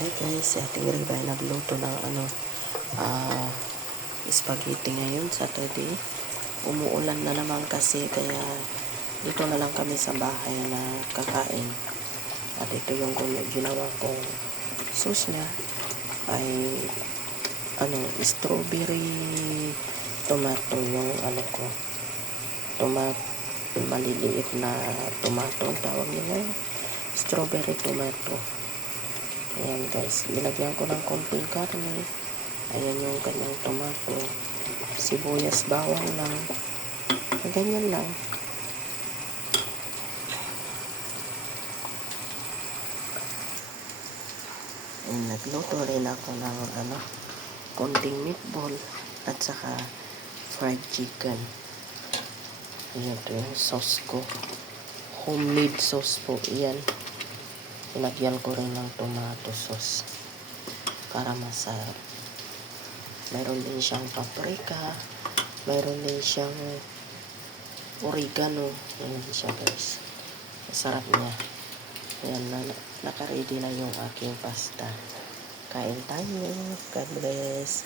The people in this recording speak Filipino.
Hi guys, si Ate Riva ay nagluto ng spaghetti ngayon, Saturday. Umuulan na naman kasi kaya dito na lang kami sa bahay na kakain. At ito yung ginawa kong sauce niya ay strawberry tomato yung tomato, maliliit na tomato ang tawag nila, strawberry tomato. Ayan guys, nilagyan ko ng konting karne. Ayan yung kanyang tomato, sibuyas, bawang lang, ganyan lang. Ayan, nagluto rin ako ng konting meatball at saka fried chicken. Ayan, ito yung sauce ko, homemade sauce po. Ayan, nilagyan ko rin ng tomato sauce para masarap. Mayroon din siyang paprika, mayroon din siyang oregano. Ayan siya guys, masarap niya. Ayan, naka-ready na yung aking pasta. Kain tayo. God bless.